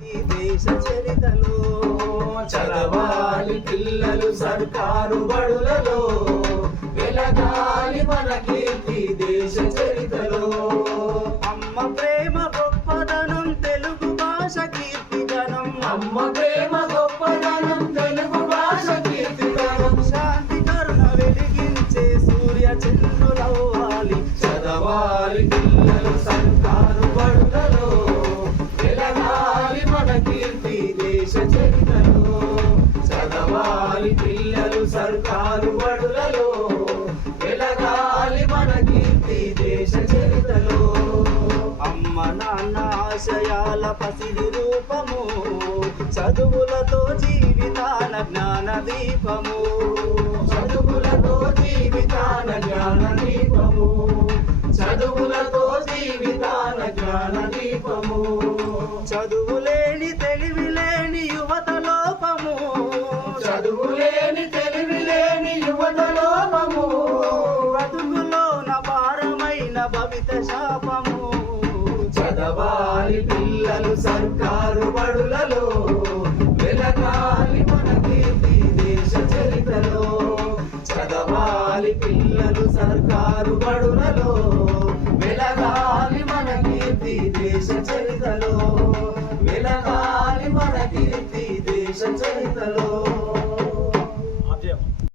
ఈ దేశ చరితలో చదవాలి పిల్లలు సర్కారు బడులలో, వెలగాలి మన కీర్తి దేశ చరితలో. అమ్మ ప్రేమ గొప్పదనం తెలుగు భాష కీర్తిగనం, అమ్మ ప్రేమ గొప్పదనం తెలుగు భాష కీర్తిగనం. శాంతి కరుణ వెలిగించే సూర్య చంద్రులవ్వాలి. చదవాలి పిల్లలు సర్కారు బడులలో, వెలగాలి మన కీర్తి దేశ చరితలో. చదవాలి పిల్లలు సర్కారు బడులలో, వెలగాలి మన కీర్తి దేశ చరితలో. అమ్మ నాన్న ఆశయాల పసిడి రూపము, చదువులతో జీవితాన జ్ఞాన దీపము. చదువులతో జీవితాన జ్ఞాన దీపము, చదువులతో జీవితాన జ్ఞాన దీపము. చదువులేని తెలివిలేని యువత లోపము, చదువులేని తెలివిలేని యువత లోపము. బ్రతుకులోన భారమైన భవిత శాపము. చదవాలి పిల్లలు సర్కారు బడులలో, వెలగాలి మన కీర్తి దేశ చరితలో. చదవాలి పిల్లలు సర్కారు బడులలో, వెలగాలి మన కీర్తి దేశ చరితలో. వెలగాలి మన కీర్తి దేశ చరితలో.